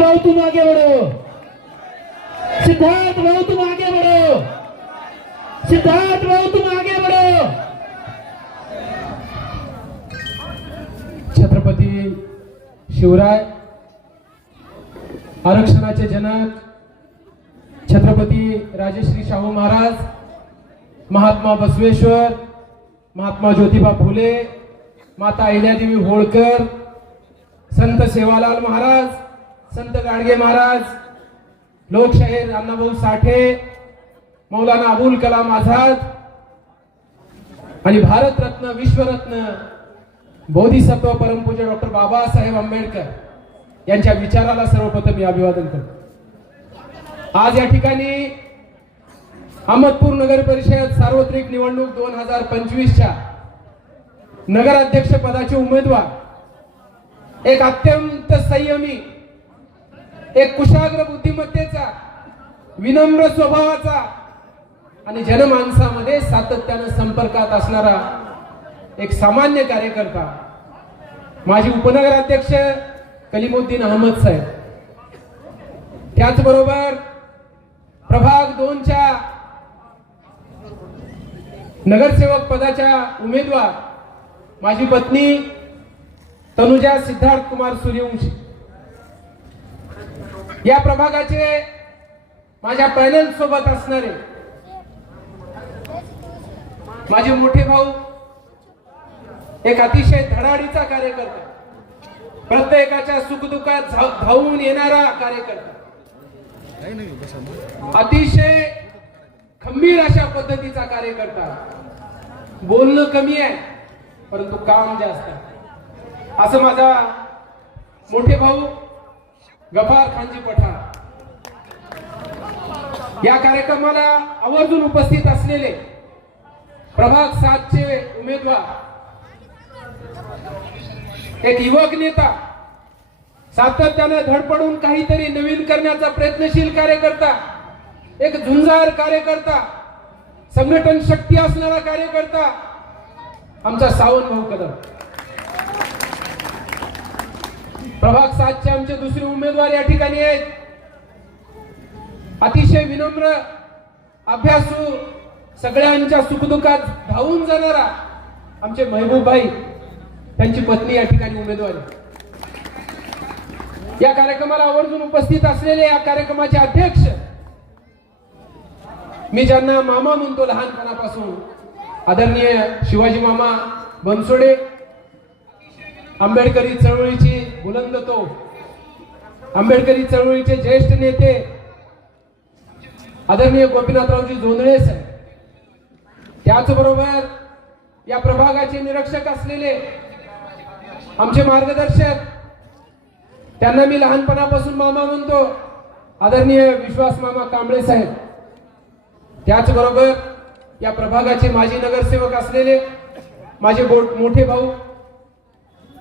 भाऊ तुम आगे बढ़ो, सिद्धार्थ भाऊ तुम आगे बढ़ो, सिद्धार्थ भाऊ तुम आगे बढ़ो। छत्रपती शिवराय आरक्षणाचे जनक छत्रपती राजश्री शाहू महाराज, महात्मा बसवेश्वर, महात्मा ज्योतिबा फुले, माता अहिल्यादेवी होळकर, संत सेवालाल महाराज, संत गाडगे महाराज, लोकशाहीर अण्णाभाऊ साठे, मौलाना अबुल कलाम आझाद आणि भारतरत्न विश्वरत्न बोधिसत्व परमपूज्य डॉक्टर बाबासाहेब आंबेडकर यांच्या विचाराला सर्वप्रथम मी अभिवादन करतो। आज या ठिकाणी अहमदपूर नगर परिषद सार्वत्रिक निवडणूक 2025च्या नगराध्यक्ष पदाचे उमेदवार एक अत्यंत संयमी, एक कुशाग्र बुद्धिमत्तेचा, विनम्र स्वभावाचा आणि जनमानसामध्ये सातत्याने संपर्कात असणारा एक सामान्य कार्यकर्ता माजी उपनगराध्यक्ष कलीमुद्दीन अहमद साहेब, त्याचबरोबर प्रभाग 2च्या नगरसेवक पदाच्या उमेदवार माझी पत्नी तनुजा सिद्धार्थ कुमार सूर्यवंशी, या प्रभागाचे माझ्या पॅनल सोबत असणारे माझे मोठे भाऊ, एक अतिशय धडाडीचा कार्यकर्ता, प्रत्येकाच्या सुखदुःखात धावून येणारा कार्यकर्ता, अतिशय खंबीर अशा पद्धतीचा कार्यकर्ता, बोलणं कमी आहे परंतु काम जास्त आहे, असं माझा मोठे भाऊ गफार खानजी पठाण। या कार्यक्रमाला आवर्जून उपस्थित असलेले प्रभाग 7चे उमेदवार, एक युवक नेता, सातत्याने धडपडून काहीतरी नवीन करण्याचा प्रयत्नशील कार्यकर्ता, एक झुंजार कार्यकर्ता, संघटन शक्ती असणारा कार्यकर्ता आमचा सावंत भाऊ कदम। प्रभाग 7चे आमचे दुसरे उमेदवार या ठिकाणी आहेत, अतिशय विनम्र, अभ्यासू, सगळ्यांच्या सुखदुःखात धावून जाणारा आमचे महबूब भाई, त्यांची पत्नी या ठिकाणी उमेदवार आहे। या कार्यक्रमाला आवर्जून उपस्थित असलेले या कार्यक्रमाचे अध्यक्ष, मी ज्यांना मामा म्हणतो लहानपणापासून, आदरणीय शिवाजी मामा बनसोडे, आंबेडकरी चळवळीची बुलंद तोफ, आंबेडकरी चळवळीचे ज्येष्ठ नेते आदरणीय गोपीनाथरावजी जोंधळे साहेब, त्याचबरोबर या प्रभागाचे निरीक्षक असलेले आमचे मार्गदर्शक, त्यांना मी लहानपणापासून मामा म्हणतो, आदरणीय विश्वास मामा कांबळे साहेब, त्याचबरोबर या प्रभागाचे माजी नगरसेवक असलेले माझे मोठे भाऊ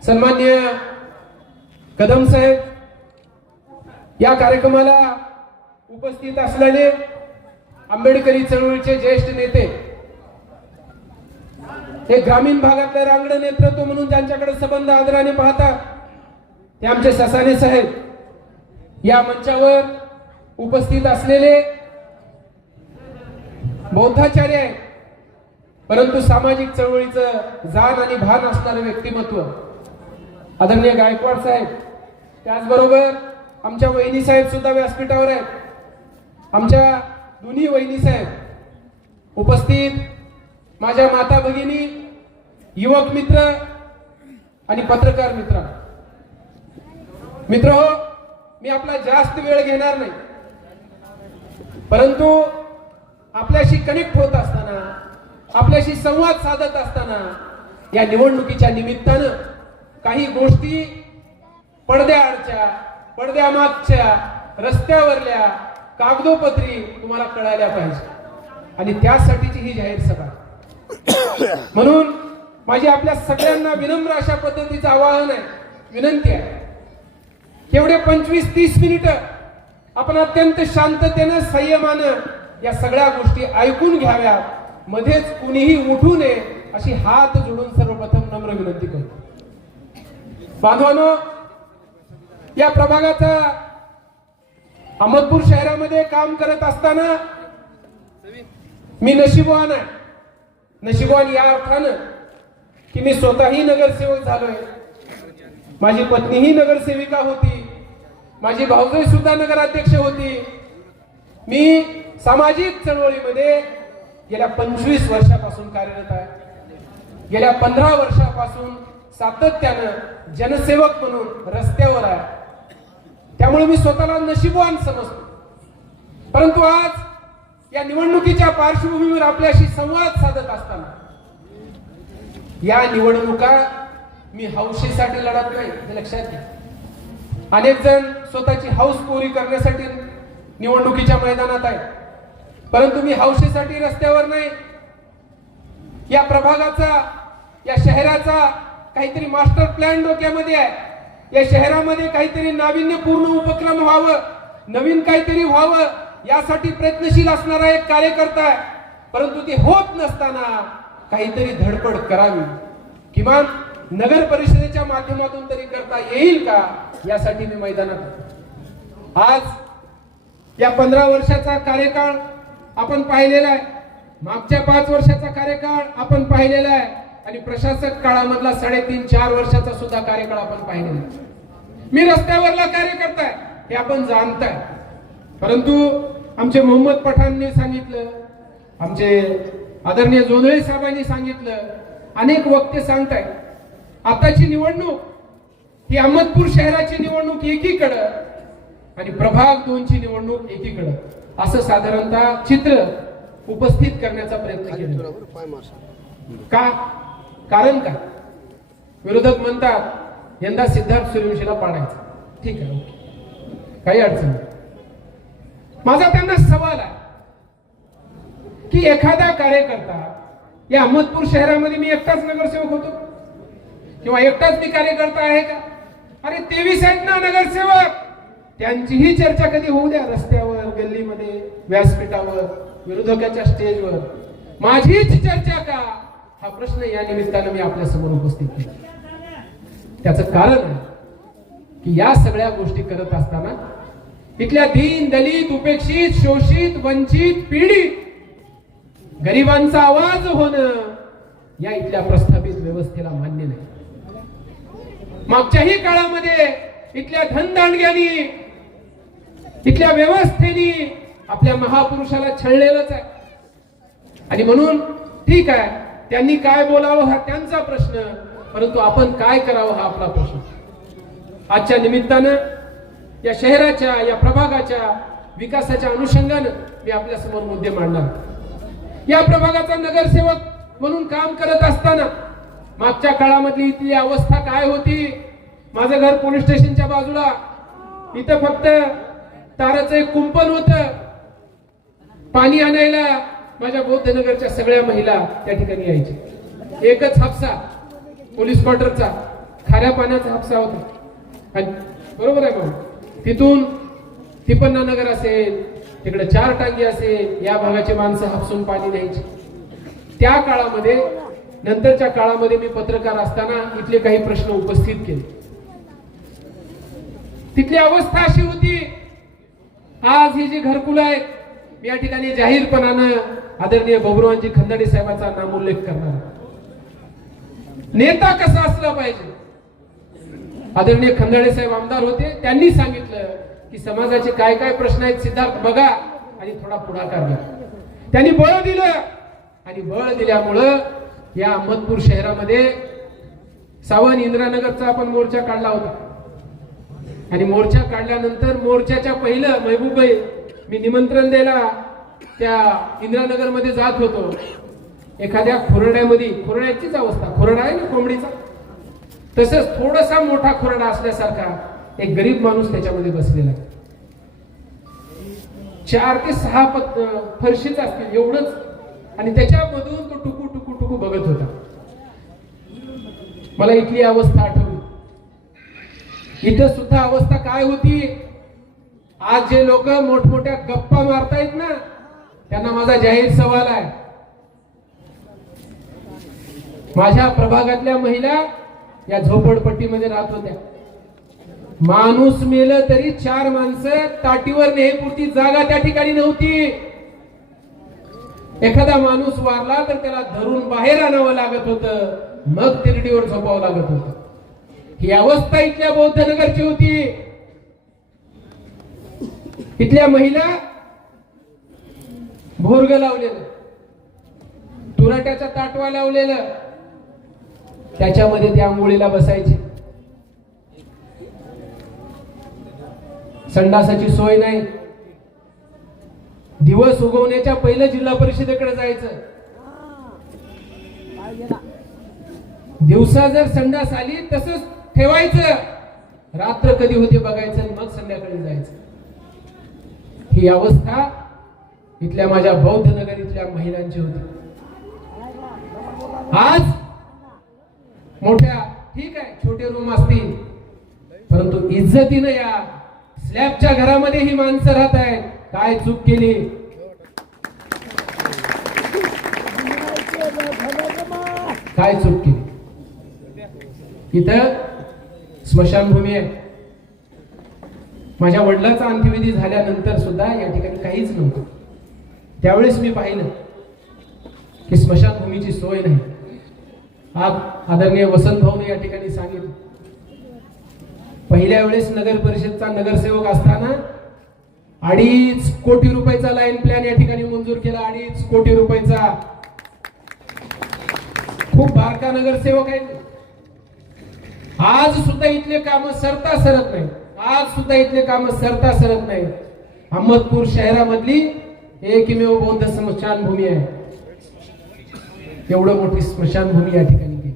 सन्माननीय कदम साहेब, या कार्यक्रमाला उपस्थित असलेले आंबेडकरी चळवळीचे ज्येष्ठ नेते, हे ग्रामीण भागातले रांगड नेतृत्व म्हणून ज्यांच्याकडे संबंध आदराने पाहतात ते आमचे ससाने साहेब, या मंचावर उपस्थित असलेले बौद्धाचार्य आहे परंतु सामाजिक चळवळीचं जाण आणि भान असणारे व्यक्तिमत्व आदरणीय गायकवाड साहेब, त्याचबरोबर आमच्या वहिनी साहेब सुद्धा व्यासपीठावर आहेत, आमच्या दोन्ही वहिनी साहेब उपस्थित, माझ्या माता भगिनी, युवक मित्र आणि पत्रकार मित्र, मित्र हो, मी आपला जास्त वेळ घेणार नाही, परंतु आपल्याशी कनेक्ट होत असताना, आपल्याशी संवाद साधत असताना या निवडणुकीच्या निमित्तानं काही गोष्टी पडद्याआडच्या, पडद्यामागच्या, रस्त्यावरल्या, कागदोपत्री तुम्हाला कळायला पाहिजे आणि त्यासाठीची ही जाहीर सभा। म्हणून माझी आपल्या सगळ्यांना विनम्र अशा पद्धतीचं आवाहन आहे, विनंती आहे, केवढे 25-30 मिनिटं आपण अत्यंत शांततेने, संयमानं या सगळ्या गोष्टी ऐकून घ्याव्यात, मध्येच कुणीही उठू नये अशी हात जोडून सर्वप्रथम नम्र विनंती करतो। बांधवांनो, या प्रभागाचा अहमदपूर शहरामध्ये काम करत असताना मी नशीबवान आहे. नशीबवान या अर्थानं की मी स्वतःही नगरसेवक झालोय, माझी पत्नीही नगरसेविका होती, माझी भाऊजाई सुद्धा नगराध्यक्ष होती. मी सामाजिक चळवळीमध्ये गेल्या 25 वर्षापासून कार्यरत आहे. गेल्या 15 वर्षापासून सातत्यानं जनसेवक म्हणून रस्त्यावर आहे. त्यामुळे मी स्वतःला नशीबवान समजतो. परंतु आज या निवडणुकीच्या पार्श्वभूमीवर आपल्याशी संवाद साधत असताना या निवडणुका मी हौशीसाठी लढत नाही, हे लक्षात घ्या. अनेक जण स्वतःची हौस पुरी करण्यासाठी निवडणुकीच्या मैदानात आहे, परंतु मी हौशीसाठी रस्त्यावर नाही. या प्रभागाचा, या शहराचा काहीतरी मास्टर प्लॅन डोक्यामध्ये आहे. या शहरामध्ये काहीतरी नाविन्यपूर्ण उपक्रम व्हावं, नवीन काहीतरी व्हावं यासाठी प्रयत्नशील असणारा एक कार्यकर्ता आहे. परंतु ते होत नसताना काहीतरी धडपड करावी, किमान नगर परिषदेच्या माध्यमातून तरी करता येईल का यासाठी मी मैदानात. आज या 15 वर्षाचा कार्यकाळ आपण पाहिलेला आहे, मागच्या 5 वर्षाचा कार्यकाळ आपण पाहिलेला आहे आणि प्रशासक काळामधला 3.5-4 वर्षाचा सुद्धा कार्यकाळ आपण पाहिलेला आहे. मी रस्त्यावरला कार्यकर्ता आहे हे आपण जाणताय. परंतु आमचे मोहम्मद पठाणने सांगितलं, आमचे आदरणीय जोंधळे साहेबांनी सांगितलं, अनेक वक्ते सांगताय आताची निवडणूक ही अहमदपूर शहराची निवडणूक एकीकडं आणि प्रभाग 2ची निवडणूक एकीकडं, असं साधारणतः चित्र उपस्थित करण्याचा प्रयत्न केला. का? कारण का? विरोधक म्हणतात यंदा सिद्धार्थ सूर्यवंशीला पाडायचं. ठीक आहे, ओके, काही अडचण नाही. माझा त्यांना सवाल आहे की एखादा कार्यकर्ता, या अहमदपूर शहरामध्ये मी एकटाच नगरसेवक होतो किंवा एकटाच मी कार्यकर्ता आहे का? अरे 23 आहेत ना नगरसेवक, त्यांचीही चर्चा कधी होऊ द्या, रस्त्यावर, गल्लीमध्ये, व्यासपीठावर, विरोधकाच्या स्टेजवर. माझीच चर्चा का? हा प्रश्न या निमित्तानं मी आपल्या समोर उपस्थित केला. त्याचं कारण आहे की या सगळ्या गोष्टी करत असताना इथल्या दीन, दलित, उपेक्षित, शोषित, वंचित, पीडित गरिबांचा आवाज होणं या इथल्या प्रस्थापित व्यवस्थेला मान्य नाही. मागच्याही काळामध्ये इथल्या धनदांडग्यांनी, इथल्या व्यवस्थेने आपल्या महापुरुषाला छळलेलंच आहे. आणि म्हणून ठीक आहे, त्यांनी काय बोलावं हा त्यांचा प्रश्न, परंतु आपण काय करावं हा आपला प्रश्न. आजच्या निमित्तानं या शहराच्या, या प्रभागाच्या विकासाच्या अनुषंगानं मी आपल्या समोर मुद्दे मांडणार. या प्रभागाचा नगरसेवक म्हणून काम करत असताना मागच्या काळामधली इथली अवस्था काय होती? माझं घर पोलीस स्टेशनच्या बाजूला, इथं फक्त ताराचं एक कुंपण होतं. पाणी आणायला माझ्या बौद्धनगरच्या सगळ्या महिला त्या ठिकाणी यायच्या. एकच हापसा पोलीस क्वार्टरचा, खाऱ्या पाण्याचा हापसा होता. बरोबर आहे मग, तिथून तिपन्ना नगर असेल, तिकडे 4 टांगी असेल, या भागाची माणसं हापसून पाणी न्यायची. त्या काळामध्ये, नंतरच्या काळामध्ये मी पत्रकार असताना इथले काही प्रश्न उपस्थित केले. तिथली अवस्था अशी होती. आज ही जी घरकुलं आहेत, मी या ठिकाणी जाहीरपणानं आदरणीय बाबुरावांजी खंदाडे साहेबांचा नामोल्लेख करणार. नेता कसा असला पाहिजे? आदरणीय खंदाडे साहेब आमदार होते, त्यांनी सांगितलं की समाजाचे काय काय प्रश्न आहेत सिद्धार्थ बघा आणि थोडा पुढाकार घ्या. त्यांनी बळ दिलं आणि बळ दिल्यामुळं या अहमदपूर शहरामध्ये सावंत इंदिरानगरचा आपण मोर्चा काढला होता. आणि मोर्चा काढल्यानंतर मोर्चाच्या पहिलं महबूबाई मी निमंत्रण द्यायला त्या इंदिरानगर मध्ये जात होतो. एखाद्या खुरड्यामध्ये, खुरड्याचीच अवस्था, खुरडा आहे ना कोंबडीचा, तसंच थोडासा मोठा खुरडा असल्यासारखा एक गरीब माणूस त्याच्यामध्ये बसलेला. 4 ते 6 फरशीच असतील एवढंच, आणि त्याच्यामधून तो टुकू टुकू टुकू बघत होता. मला इथली अवस्था आठवली. इथं सुद्धा अवस्था काय होती? आज जे लोक मोठमोठ्या गप्पा मारतायत ना, त्यांना माझा जाहीर सवाल आहे. माझ्या प्रभागातल्या महिला या झोपडपट्टीमध्ये राहत होत्या. माणूस मेलं तरी 4 माणसं ताटीवर नेहपुरती जागा त्या ठिकाणी नव्हती. एखादा माणूस वारला तर त्याला धरून बाहेर आणावं लागत होतं, मग तिरडीवर झोपावं लागत होतं. ही अवस्था इथल्या बौद्ध नगरची होती. इथल्या महिला भोरग लावलेलं, तुराट्याचा ताटवा लावलेलं, त्याच्यामध्ये त्या आंघोळीला बसायचे. संडासाची सोय नाही. दिवस उगवण्याच्या पहिलं जिल्हा परिषदेकडे जायचं. दिवसा जर संडास आली तसंच ठेवायचं, रात्र कधी होते बघायचं आणि मग संध्याकाळी जायचं. ही अवस्था इथल्या माझ्या बौद्ध नगरीतल्या महिलांची होती. आज मोठ्या ठीक आहे छोटे रूम असतील, परंतु इज्जतीनं या स्लॅबच्या घरामध्ये ही माणसं राहत आहेत. काय चूक केली? काय चूक केली? इथं स्मशानभूमी आहे. माझ्या वडिलांचा अंत्यविधी झाल्यानंतर सुद्धा या ठिकाणी काहीच नव्हतं. त्यावेळेस मी पाहिलं की स्मशानभूमीची सोय नाही. आज आदरणीय वसंत भाऊने या ठिकाणी सांगितलं, पहिल्या वेळेस नगर परिषदचा नगरसेवक असताना 2.5 कोटी रुपयाचा लाईन प्लॅन या ठिकाणी मंजूर केला. 2.5 कोटी रुपयाचा. खूप बारका नगरसेवक आहे. आज सुद्धा इथले काम सरता सरत नाही. आज सुद्धा इथले काम सरता सरत नाही. अहमदपूर शहरामधली एकमेव बौद्ध स्मशानभूमी आहे. एवढं मोठी स्मशानभूमी या ठिकाणी केली.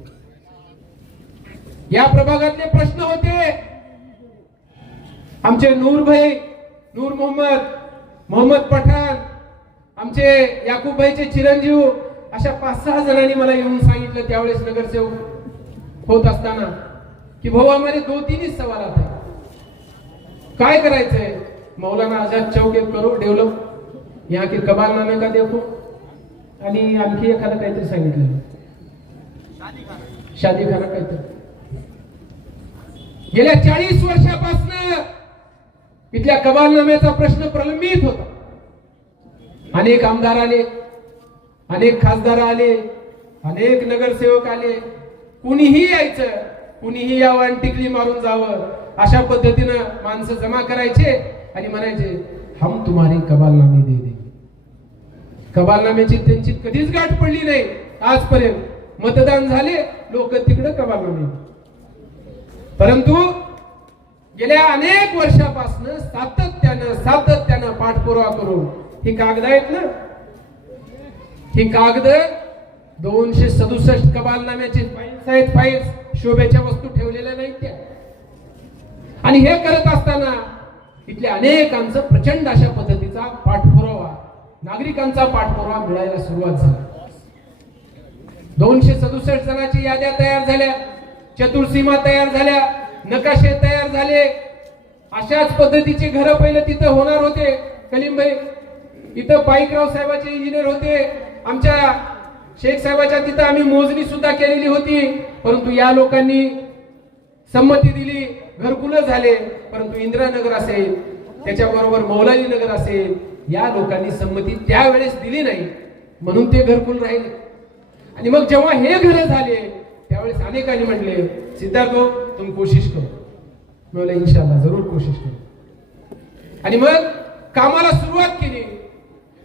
या प्रभागातले प्रश्न होते. आमचे नूरभाई, नूर मोहम्मद पठाण, आमचे याकूब भाईचे चिरंजीव, अशा 5-6 जणांनी मला येऊन सांगितलं त्यावेळेस नगरसेवक होत असताना कि भाऊ हमारे 2-3 ही सवालात है. काय करायचंय? मौलाना आजाद चौक एक करो डेव्हलप, यहाँ के कबालनामे का देखो, आणि आणखी एखादं काहीतरी सांगितलं, शादीखाना काहीतरी. गेल्या 40 वर्षापासून इथल्या कबालनाम्याचा प्रश्न प्रलंबित होता. अनेक आमदार आले, अनेक खासदार आले, अनेक नगरसेवक आले. कुणीही यायचं, कुणीही यावं आणि टिकली मारून जावं, अशा पद्धतीनं माणसं जमा करायचे आणि म्हणायचे हम तुम्हारी कबालनामे दे देंगे. कबालनाम्याची त्यांची कधीच गाठ पडली नाही आजपर्यंत. मतदान झाले, लोक तिकडे कबालनामे. परंतु गेल्या अनेक वर्षापासून सातत्यानं पाठपुरावा करून ही कागद आहेत ना, ही कागद 267 कबालनाम्याचे फाईल्स आहेत. फाईल्स, शोभेच्या वस्तू ठेवलेल्या नाहीत त्या. आणि हे करत असताना इथल्या अनेकांचं प्रचंड अशा पद्धतीचा पाठपुरावा, नागरिकांचा पाठपुरावा मिळायला सुरुवात झाली. 267 जणांची याद्या तयार झाल्या, चतुर्सीमा तयार झाल्या, नकाशे तयार झाले. अशाच पद्धतीचे घर पहिले तिथं होणार होते. कलीमभाई इथं पाईकराव साहेबाचे इंजिनियर होते. आमच्या शेख साहेबाच्या तिथं आम्ही मोजणी सुद्धा केलेली होती, परंतु या लोकांनी संमती दिली, घरकुल झाले. परंतु इंदिरानगर असेल, त्याच्याबरोबर मौलाली नगर असेल, या लोकांनी संमती त्यावेळेस दिली नाही, म्हणून ते घरकुल राहिले. आणि मग जेव्हा हे घर झाले त्यावेळेस अनेकांनी म्हटले सिद्धार्थ तुम कोशिश करो. बोले इंशाल्लाह जरूर कोशिश करो. आणि मग कामाला सुरुवात केली.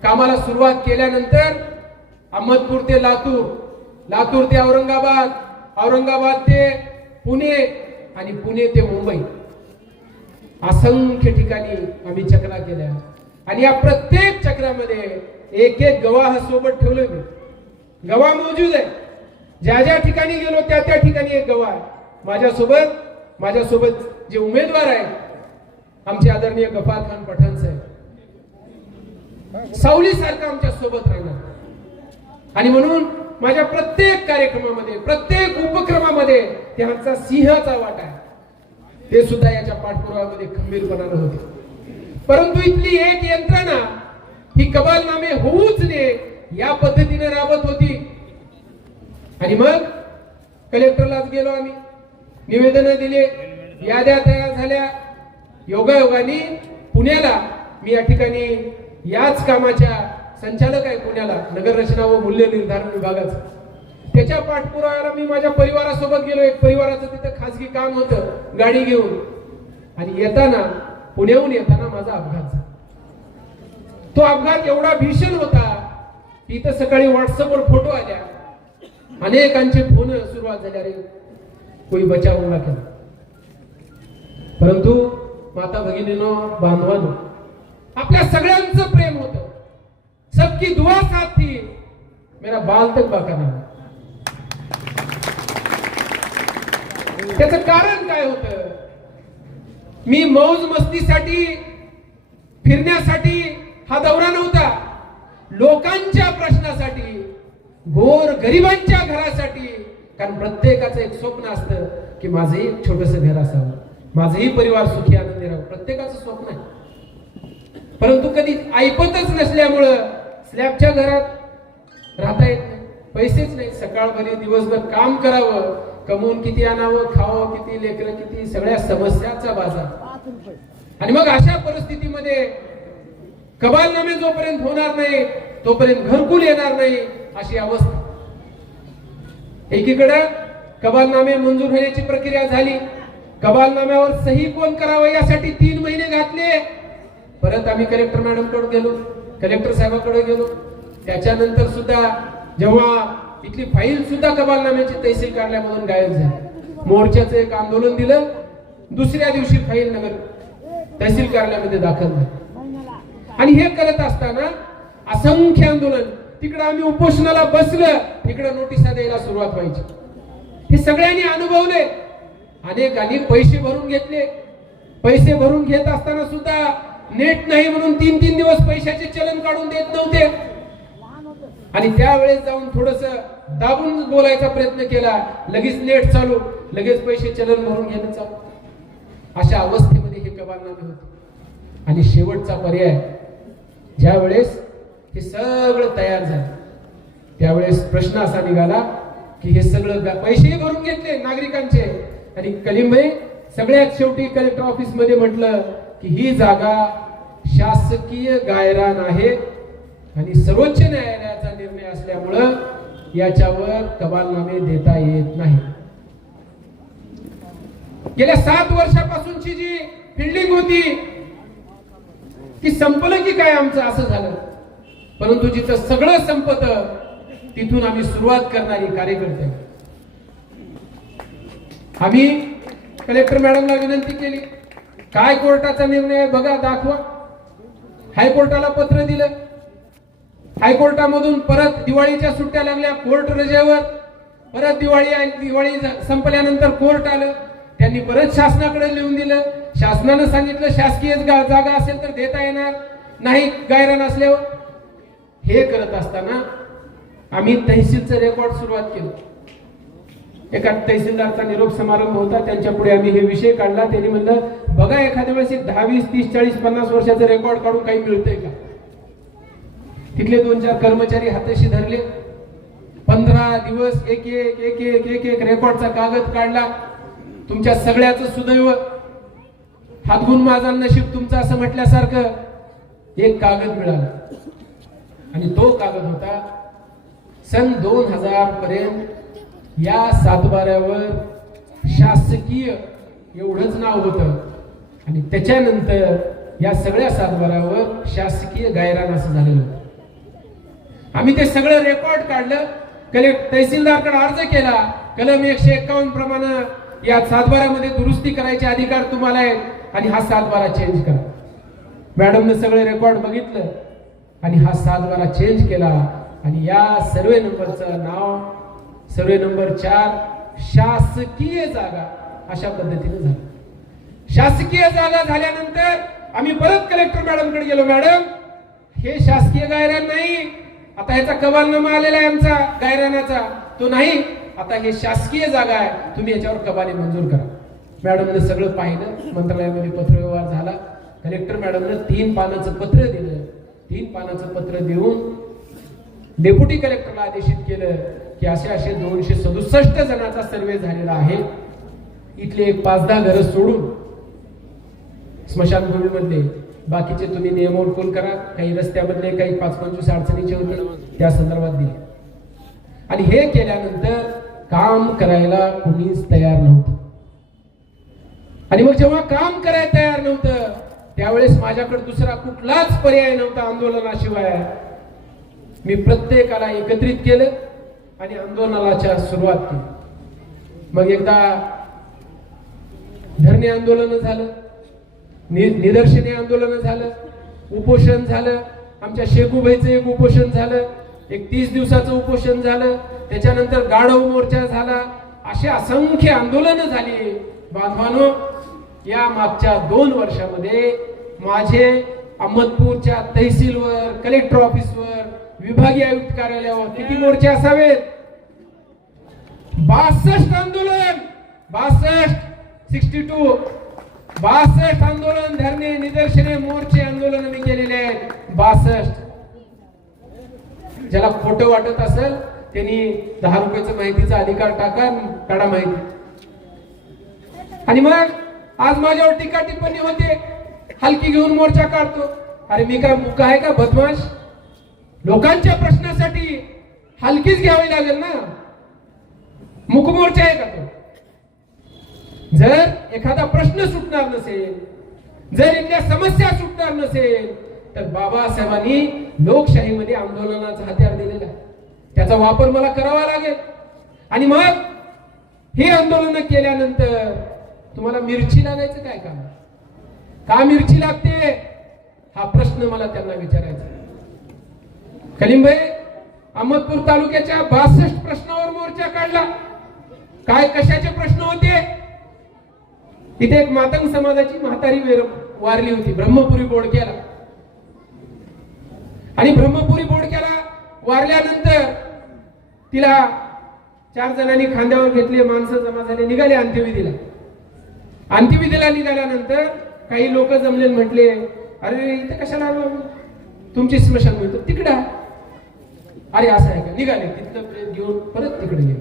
कामाला सुरुवात केल्यानंतर अहमदपूर ते लातूर, लातूर ते औरंगाबाद, औरंगाबाद ते पुणे आणि पुणे ते मुंबई, असंख्य ठिकाणी आम्ही चक्रा केल्या. आणि या प्रत्येक चक्रामध्ये एक एक गवाह सोबत ठेवले. मी गवाह मौजूद आहे. ज्या ज्या ठिकाणी गेलो त्या त्या ठिकाणी एक गवाह आहे. माझ्यासोबत जे उमेदवार आहेत, आमचे आदरणीय गफार खान पठाण साहेब, सावली सारखं आमच्या सोबत राहणार. आणि म्हणून माझ्या प्रत्येक कार्यक्रमामध्ये, प्रत्येक उपक्रमामध्ये त्यांचा सिंहाचा वाटा आहे. ते सुद्धा याच्या पाठपुराव्यामध्ये खंबीरपणाने होते. परंतु इथली एक यंत्रणा ही कबालनामे होऊच नये या पद्धतीने राबत होती. आणि मग कलेक्टरलाच गेलो आम्ही, निवेदन दिले. याद्या तयार झाल्या. योगायोगाने पुण्याला मी या ठिकाणी याच कामाच्या संचालक आहे पुण्याला, नगर रचना व मूल्य निर्धारण विभागाचं. त्याच्या पाठपुराव्याला मी माझ्या परिवारासोबत गेलो. एक परिवाराचं तिथं खासगी काम होतं गाडी घेऊन, आणि येताना पुण्याहून येताना माझा अपघात झाला. तो अपघात एवढा भीषण होता की इथं सकाळी व्हॉट्सअपवर फोटो आल्या, अनेकांचे फोन सुरुवात झाल्या, रे कोई बचाव ना केला. परंतु माता भगिनीनो, बांधवांनो, आपल्या सगळ्यांचं प्रेम होतं. सबकी दुआ साथ थी, मेरा बाल तक बाका नाही. त्याचं कारण काय होतं? मी मौज मस्तीसाठी, फिरण्यासाठी हा दौरा नव्हता. लोकांच्या प्रश्नासाठी, गोर गरिबांच्या घरासाठी. कारण प्रत्येकाचं एक स्वप्न असतं की माझंही एक छोटंसं घर असावं, माझंही परिवार सुखी आनंदी राहावं. प्रत्येकाचं स्वप्न आहे. परंतु कधी ऐपतच नसल्यामुळं स्लॅबच्या घरात राहता येत नाही, पैसेच नाही. सकाळभरी दिवसभर काम करावं, कमवून किती आणावं, खावं किती, लेकरं किती, सगळ्या समस्याचा बाजार. आणि मग अशा परिस्थितीमध्ये कबालनामे जोपर्यंत होणार नाही तोपर्यंत घरकुल येणार नाही, अशी अवस्था. एकीकडे कबालनामे मंजूर होण्याची प्रक्रिया झाली. कबालनाम्यावर सही कोण करावं यासाठी 3 महिने घातले. परत आम्ही कलेक्टर मॅडम कडे गेलो, कलेक्टर साहेबांकडे गेलो. त्याच्यानंतर सुद्धा जेव्हा इथली फाईल सुद्धा कबालनाम्याची तहसील कार्यालयामधून गायब झाली. मोर्चाचं एक आंदोलन दिलं, दुसऱ्या दिवशी फाईल नगर तहसील कार्यालयामध्ये दाखल झाली. आणि हे करत असताना असंख्य आंदोलन, तिकडे आम्ही उपोषणाला बसलं, तिकडे नोटिसा द्यायला सुरुवात व्हायची. हे सगळ्यांनी अनुभवले. अनेकांनी पैसे भरून घेतले. पैसे भरून घेत असताना सुद्धा नेट नाही म्हणून 3-3 दिवस पैशाचे चलन काढून देत नव्हते. आणि त्यावेळेस जाऊन थोडस दाबून बोलायचा प्रयत्न केला, लगेच नेट चालू, लगेच पैसे चलन भरून घेणं चालू. अशा अवस्थेमध्ये हे कबालनामे होते. आणि शेवटचा पर्याय, ज्या वेळेस हे सगळं तयार झालं त्यावेळेस प्रश्न असा निघाला की हे सगळं पैसे भरून घेतले नागरिकांचे, आणि कलीमभाई सगळ्यात शेवटी कलेक्टर ऑफिस मध्ये म्हटलं की ही जागा शासकीय गायरान आहे आणि सर्वोच्च न्यायालयाचा निर्णय असल्यामुळं याच्यावर कबालनामे देता येत नाही. गेल्या 7 वर्षापासूनची जी फिल्डिंग होती ती संपलं की काय आमचं, असं झालं. परंतु जिथं सगळं संपत तिथून आम्ही सुरुवात करणारी कार्यकर्ते. आम्ही कलेक्टर मॅडमला विनंती केली, काय कोर्टाचा निर्णय बघा, दाखवा. हायकोर्टाला पत्र दिलं. हायकोर्टामधून परत दिवाळीच्या सुट्ट्या लागल्या, कोर्ट रजेवर. परत दिवाळी संपल्यानंतर कोर्ट आलं, त्यांनी परत शासनाकडे लिहून दिलं. शासनानं सांगितलं शासकीय जागा असेल तर देता येणार नाही गायरान असल्यावर. हे करत असताना आम्ही तहसीलचं रेकॉर्ड सुरुवात केलं. एका तहसीलदारचा निरोप समारंभ होता, त्यांच्या पुढे आम्ही हे विषय काढला. त्यांनी म्हणलं, बघा एखाद्या वेळेस 10, 20, 30, 40, 50 वर्षाचं रेकॉर्ड काढून काही मिळतंय का. तिथले 2-4 कर्मचारी हाताशी धरले. 15 दिवस एक एक रेकॉर्डचा कागद काढला. तुमच्या सगळ्याचं सुदैव, हातगुण माझा नशीब तुमचं असं म्हटल्यासारखं एक कागद मिळाला. आणि तो कागद होता सन 2000 पर्यंत या सातबाऱ्यावर शासकीय एवढंच नाव होतं, आणि त्याच्यानंतर या सगळ्या सातबाऱ्यावर शासकीय गायरान असं झालेलं होतं. आम्ही ते सगळं रेकॉर्ड काढलं, तहसीलदारकडे अर्ज केला. कलम 151 प्रमाणे या सातबाऱ्यामध्ये दुरुस्ती करायचे अधिकार तुम्हाला आहेत आणि हा सातबारा चेंज करा. मॅडमने सगळे रेकॉर्ड बघितलं आणि हा सातबारा चेंज केला. आणि या सर्वे नंबरचं नाव सर्वे नंबर 4 शासकीय जागा अशा पद्धतीने झालं. शासकीय जागा झाल्यानंतर आम्ही परत कलेक्टर मॅडमकडे गेलो. मॅडम, हे शासकीय गायरान नाही, आता ह्याचा कबालनामा आलेला आहे आमचा गायरानाचा, तो नाही, आता हे शासकीय जागा आहे, तुम्ही याच्यावर कबाली मंजूर करा. मॅडमने सगळं पाहिलं, मंत्रालयामध्ये पत्रव्यवहार झाला. कलेक्टर मॅडमने 3 पानाचं पत्र दिलं. 3 पानाचं पत्र देऊन डेप्युटी कलेक्टरला आदेशित केलं की असे 267 जणांचा सर्वे झालेला आहे. इथले एक 5-10 घरं सोडून स्मशानभूमीमधले बाकीचे तुम्ही नियमोल्लंघन करा, काही रस्त्यामधले काही 5-25 अडचणीचे होते त्या संदर्भात दिले. आणि हे केल्यानंतर काम करायला कुणीच तयार नव्हतं. आणि मग जेव्हा काम करायला तयार नव्हतं त्यावेळेस माझ्याकडे दुसरा कुठलाच पर्याय नव्हता आंदोलनाशिवाय. मी प्रत्येकाला एकत्रित केलं आणि आंदोलनाच्या सुरुवात केली. मग एकदा धरणे आंदोलन झालं, निदर्शने आंदोलन झालं, उपोषण झालं, आमच्या शेकूबाईचं एक उपोषण झालं, एक 30 दिवसाचं उपोषण झालं, त्याच्यानंतर गाढव मोर्चा झाला. अशी असंख्य आंदोलनं झाली. बांधवानो, या मागच्या 2 वर्षामध्ये माझे अहमदपूरच्या तहसीलवर, कलेक्टर ऑफिसवर, विभागीय आयुक्त कार्यालयावर किती मोर्चे असावेत? 62 आंदोलन, 62 आंदोलन, धरणे, निदर्शने, मोर्चे, आंदोलन मी केलेले आहेत. 62. ज्याला खोटं वाटत असेल त्यांनी 10 रुपयाचं माहितीचा अधिकार टाका, काढा माहिती. आणि मग आज माझ्यावर टीका टिप्पणी होते, हलकी घेऊन मोर्चा काढतो. अरे मी काय मुका आहे का बदमाश? लोकांच्या प्रश्नासाठी हलकीच घ्यावी लागेल ना. मुक मोर्चा आहे का तो? जर एखादा प्रश्न सुटणार नसेल, जर इथल्या समस्या सुटणार नसेल तर बाबासाहेबांनी लोकशाहीमध्ये आंदोलनाचा हत्यार दिलेला आहे, त्याचा वापर मला करावा लागेल. आणि मग हे आंदोलन केल्यानंतर तुम्हाला मिरची लागायचं काय काम? का मिरची लागते हा प्रश्न मला त्यांना विचारायचा. कलीमभाई, अहमदपूर तालुक्याच्या 62 प्रश्नावर मोर्चा काढला. काय कशाचे प्रश्न होते? इथे एक मातंग समाजाची म्हातारी वारली होती ब्रह्मपुरी बोडक्याला. आणि ब्रह्मपुरी बोडक्याला वारल्यानंतर तिला 4 जणांनी खांद्यावर घेतले, माणसं जमा झाले, निघाले अंत्यविधीला. अंत्यविधीला निघाल्यानंतर काही लोक जमले, म्हटले अरे इथे कशाला आलो, तुमची स्मशानभूमी तर तिकडे आहे. अरे असं आहे का? निघाले, तिथलं प्रेत घेऊन परत तिकडे गेले.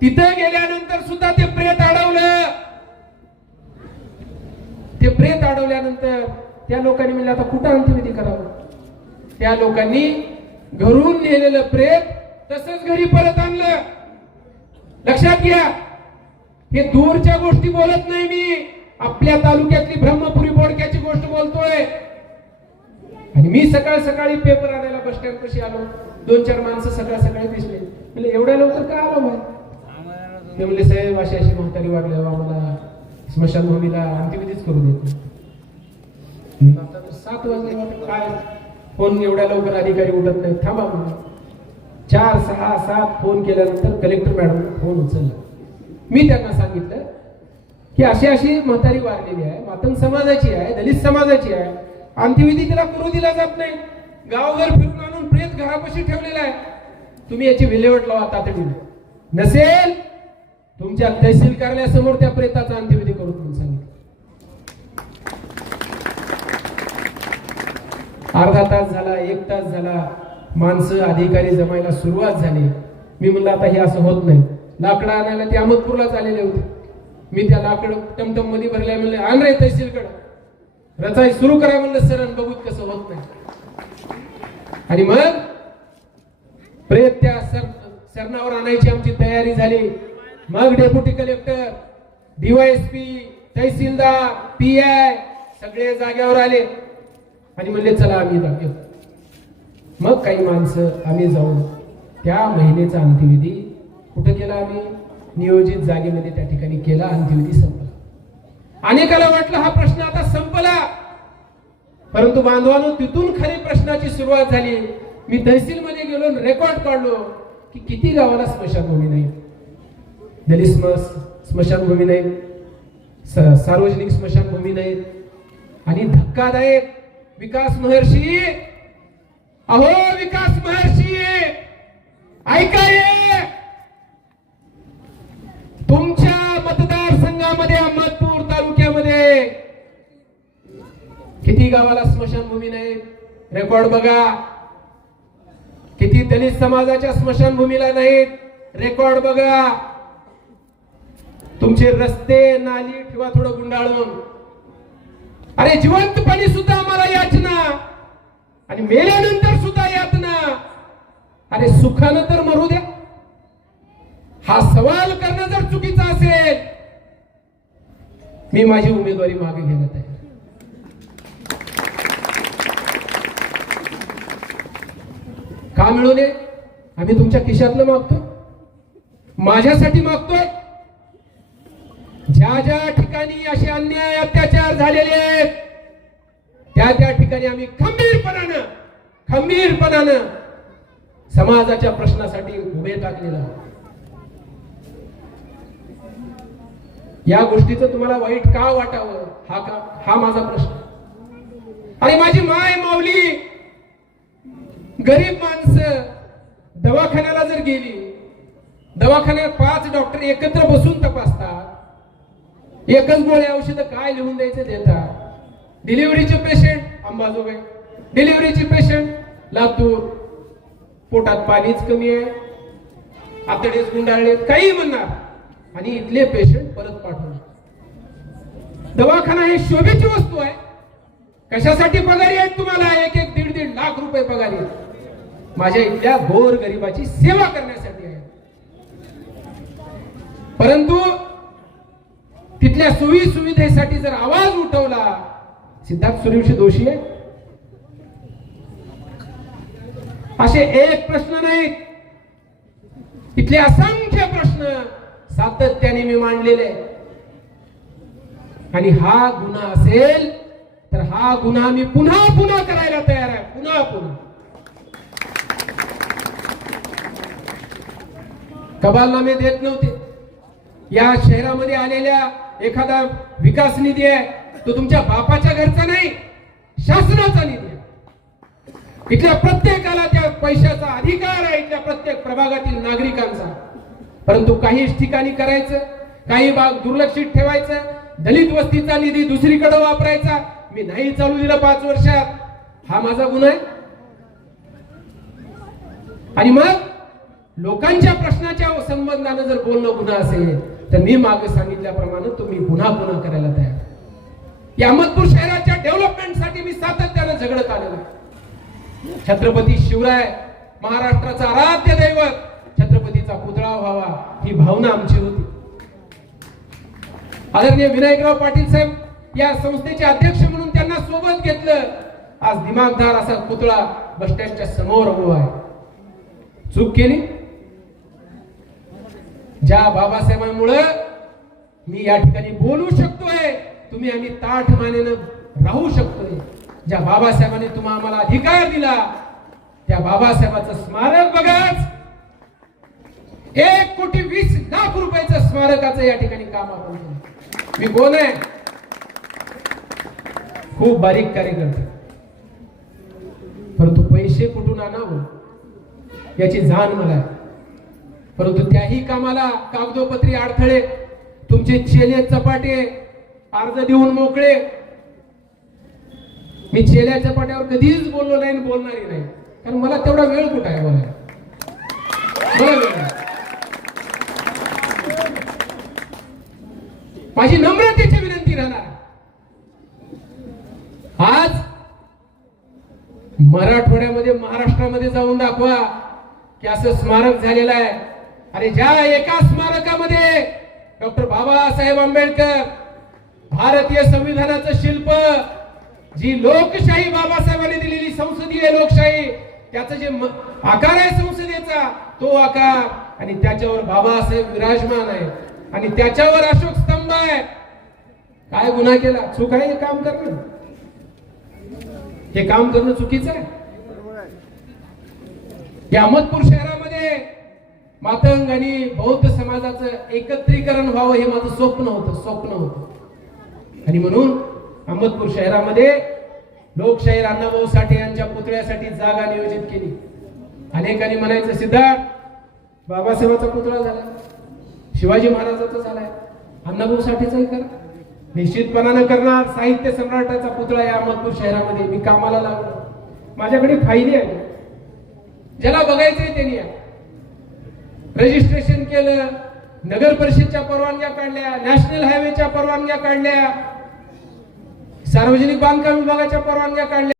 तिथं गेल्यानंतर सुद्धा ते प्रेत अडवलं. ते प्रेत अडवल्यानंतर त्या लोकांनी म्हणले आता कुठं अंत्यविधी करावं? त्या लोकांनी घरून नेलेलं प्रेत तसंच घरी परत आणलं. लक्षात घ्या, हे दूरच्या गोष्टी बोलत नाही मी, आपल्या तालुक्यातली ब्रह्मपुरी बोडक्याची गोष्ट बोलतोय. आणि मी सकाळ सकाळी पेपर आणायला बस स्टँड कशी आलो, 2-4 माणसं सकाळ सकाळी दिसले. म्हणजे एवढ्या लवकर का आलो मग? ते म्हणले साहेब अशी अशी म्हातारी वाढली, आम्हाला स्मशानभूमीला अंत्यविधीच करू देतो. 7 वाजले, काय फोन एवढ्या लवकर अधिकारी उठत नाही, थांबा म्हणून 4, 6, 7 फोन केल्यानंतर कलेक्टर मॅडम फोन उचलला. मी त्यांना सांगितलं की अशी अशी म्हातारी वारलेली आहे, मातंग समाजाची आहे, दलित समाजाची आहे, अंत्यविधी तिला करू दिला जात नाही, गावभर फिरून आणून प्रेत घरापाशी ठेवलेला आहे, तुम्ही याची विल्हेवाट लावा तातडीने. नसेल तुमच्या तहसील कार्यालयासमोर त्या प्रेताचा अंत्यविधी करू म्हणून सांगितलं. अर्धा तास झाला, 1 तास झाला, माणसं अधिकारी जमायला सुरुवात झाली. मी म्हणलं आता हे असं होत नाही. लाकडं आणायला ते अहमदपूरला आलेले होते. मी त्या लाकडं टमटम मध्ये भरल्या, म्हणले आण रे तहसीलकडे, रचाई सुरू करा म्हणलं सर, बघूत कसं होत नाही. आणि मग प्रेत त्या सरणावर आणायची आमची तयारी झाली. मग डेप्युटी कलेक्टर, डीवायएसपी, तहसीलदार, पीआय सगळे जाग्यावर आले आणि म्हणले चला आम्ही जाऊ. मग काही माणसं आम्ही जाऊन त्या महिलेचा अंत्यविधी कुठे केला? आम्ही नियोजित जागेमध्ये त्या ठिकाणी केला. अंत्यविधी संपला. अनेकाला वाटलं हा प्रश्न आता संपला, परंतु बांधवांनो तिथून खरी प्रश्नाची सुरुवात झाली. मी तहसील मध्ये गेलो, रेकॉर्ड काढलो की किती गावाला स्मशानभूमी नाही, दलित स्मशानभूमी नाही, सार्वजनिक स्मशानभूमी नाहीत. आणि धक्कादायक, विकास महर्षी, अहो विकास महर्षी ऐकाय, तुमच्या मतदारसंघामध्ये अहमदपूर तालुक्यामध्ये किती गावाला स्मशानभूमी नाही? रेकॉर्ड बघा. किती दलित समाजाच्या स्मशानभूमीला नाहीत? रेकॉर्ड बघा. तुमचे रस्ते नाली ठेवा थोडं गुंडाळून. अरे जिवंतपणी सुद्धा आम्हाला यातना आणि मेल्यानंतर सुद्धा यातना. अरे सुखानं तर मरू द्या. हा सवाल करणं जर चुकीचा असेल, मी माझी उमेदवारी मागे घ्यायला तयार. का मिळू नये? आम्ही तुमच्या खिशातलं मागतोय, माझ्यासाठी मागतोय. ज्या ज्या ठिकाणी असे अन्याय अत्याचार झालेले आहेत त्या त्या ठिकाणी आम्ही खंबीरपणानं समाजाच्या प्रश्नासाठी उभे टाकलेलं आहोत. या गोष्टीचं तुम्हाला वाईट का वाटावं हा माझा प्रश्न. आणि माझी माय माऊली, गरीब माणसं दवाखान्याला जर गेली, दवाखान्यात 5 डॉक्टर एकत्र बसून तपासतात, एकच गोळी औषध काय लिहून द्यायचं देतात. डिलिव्हरीचे पेशंट अंबाजोगाई, डिलिव्हरीचे पेशंट लातूर, पोटात पाणीच कमी आहे, आतडेच गुंडाळले, काही म्हणणार, आणि इथले पेशंट परत पाठवणार. दवाखाना हे शोभेची वस्तू आहे. कशासाठी पगारी आहेत तुम्हाला? 1-1, 1.5 लाख रुपये पगारी आहेत. माझ्या इथल्या गोर गरिबाची सेवा करण्यासाठी आहे. परंतु तिथल्या सोयी सुविधेसाठी जर आवाज उठवला, सिद्धार्थ सूर्यवंशी दोषी आहे? असे एक प्रश्न नाहीत, इथले असंख्य प्रश्न सातत्याने मी मांडलेले. आणि हा गुन्हा असेल तर हा गुन्हा मी पुन्हा पुन्हा करायला तयार आहे. पुन्हा पुन्हा. कबालनामे देत नव्हते. या शहरामध्ये आलेल्या एखादा विकास निधी आहे, तो तुमच्या बापाच्या घरचा नाही, शासनाचा निधी आहे. इथल्या प्रत्येकाला त्या पैशाचा अधिकार आहे, इथल्या प्रत्येक प्रभागातील नागरिकांचा. परंतु काही ठिकाणी करायचं, काही भाग दुर्लक्षित ठेवायचं, दलित वस्तीचा निधी दुसरीकडे वापरायचा. मी नाही चालू दिलं 5 वर्षात. हा माझा गुन्हा आहे. आणि मग लोकांच्या प्रश्नाच्या संबंधानं जर बोलणं गुन्हा असेल तर मी मागे सांगितल्याप्रमाणे तुम्ही पुन्हा पुन्हा करायला तयार. या अहमदपूर शहराच्या डेव्हलपमेंटसाठी मी सातत्यानं झगडत आलेलो आहे. छत्रपती शिवराय महाराष्ट्राचा आराध्य दैवत, छत्रपतीचा पुतळा व्हावा ही भावना आमची होती. आदरणीय विनायकराव पाटील साहेब या संस्थेचे अध्यक्ष म्हणून त्यांना सोबत घेतलं. आज दिमागदार असा पुतळा बस स्टँडच्या समोर उभा आहे. चूक केली. ज्या बाबासाहेबांमुळे मी या ठिकाणी बोलू शकतोय, तुम्ही आम्ही ताठ मानेनं राहू शकतोय, ज्या बाबासाहेबांनी तुम्हाला आम्हाला अधिकार दिला, त्या बाबासाहेबांचं स्मारक बघाच. 1,20,00,000 रुपयाचं स्मारकाचं या ठिकाणी काम आपण केलं. मी कोण आहे? खूप बारीक कार्यकर्ता, परंतु पैसे कुठून आणावं याची जाण मला आहे. परंतु त्याही कामाला कागदोपत्री अडथळे, तुमचे चेले चपाटे अर्ज देऊन मोकळे. मी चेल्या चपाट्यावर कधीच बोललो नाही, बोलणारही नाही, कारण मला तेवढा वेळ कुठं आहे बोलायला. माझी नम्रतेची विनंती राहणार, आज मराठवाड्यामध्ये महाराष्ट्रामध्ये जाऊन दाखवा की असं स्मारक झालेलं आहे. अरे ज्या एका स्मारकामध्ये डॉक्टर बाबासाहेब आंबेडकर, भारतीय संविधानाचं शिल्प, जी लोकशाही बाबासाहेबांनी दिलेली संसदीय लोकशाही, त्याचं जे आकार आहे संसदेचा, तो आकार, आणि त्याच्यावर बाबासाहेब विराजमान आहे, आणि त्याच्यावर अशोक स्तंभ आहे. काय गुन्हा केला? चूक आहे हे काम करणं? हे काम करणं चुकीचं आहे. या अहमदपूर शहरामध्ये मातंग आणि बौद्ध समाजाचं एकत्रीकरण व्हावं हे माझं स्वप्न होतं. आणि म्हणून अहमदपूर शहरामध्ये लोकशाही अण्णाभाऊ साठे यांच्या पुतळ्यासाठी जागा नियोजित केली. अनेकांनी म्हणायचं सिद्धार्थ बाबासाहेबांचा पुतळा झाला, शिवाजी महाराजांचा झालाय, अण्णाभाऊ साठेचाही करा. निश्चितपणानं करणार. साहित्य सम्राटाचा पुतळा या अहमदपूर शहरामध्ये. मी कामाला लागलो, माझ्याकडे फायदे आहे, ज्याला बघायचंय त्यांनी रजिस्ट्रेशन केलं, नगर परिषदच्या परवानग्या काढल्या, नॅशनल हायवेच्या परवानग्या काढल्या, सार्वजनिक बांधकाम विभागाच्या परवानग्या काढल्या.